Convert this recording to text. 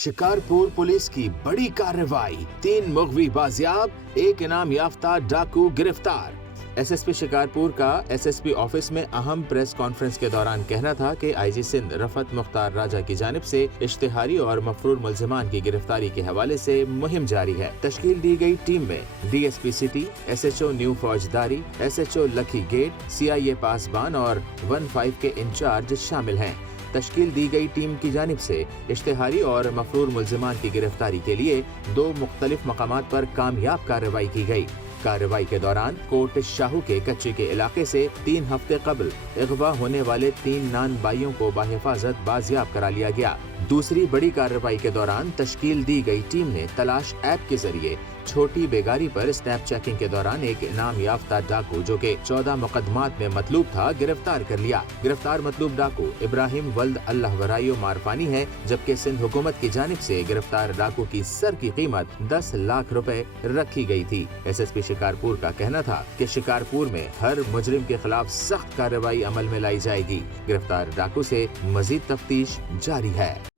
Shikarpur police की बड़ी कार्रवाई, 3 मुगवी बाजियाब, 1 इनाम याफ्ता डाकू गिरफ्तार। एसएसपी शिकारपुर का एसएसपी ऑफिस में अहम प्रेस कॉन्फ्रेंस के दौरान कहना था कि आईजी सिंध रफत मुख्तार राजा की जानिब से इश्तिहारी और मफरूर मुलजिमान की गिरफ्तारी के हवाले से मुहिम जारी है। तश्कील दी गई टीम में डीएसपी सिटी, एसएचओ न्यू फौजदारी, एसएचओ लकी गेट, सीआईए पासबान और 15 के इंचार्ज शामिल हैं। तश्कील दी गई टीम की जानिब से इश्तिहारी और मफरूर मुलजिमान की गिरफ्तारी के लिए 2 मुख्तलिफ मकामात पर कामयाब कार्रवाई की गई। कार्रवाई के दौरान कोट शाहू के कच्ची के इलाके से 3 हफ्ते कबल अगवा होने वाले 3 नान बाइयों को बाहिफाजत बाजियाब करा लिया गया। दूसरी बड़ी कार्रवाई के दौरान तश्कील दी गई टीम ने तलाश ऐप के जरिए छोटी बेगारी पर स्नैप चेकिंग के दौरान एक इनाम याफ्ता डाकू जो के 14 मुकदमात में मतलूब था गिरफ्तार कर लिया। गिरफ्तार मतलूब डाकू इब्राहिम वल्द अल्लाह वरायो मारफानी है, जबकि सिंध हुकूमत की जानिब से गिरफ्तार डाकू की सर की कीमत 10 लाख रुपए रखी गई थी। एसएसपी शिकारपुर का कहना था कि शिकारपुर में हर मुजरिम के खिलाफ सख्त कार्रवाई अमल में लाई जाएगी। गिरफ्तार डाकू से मजीद तफ्तीश जारी है।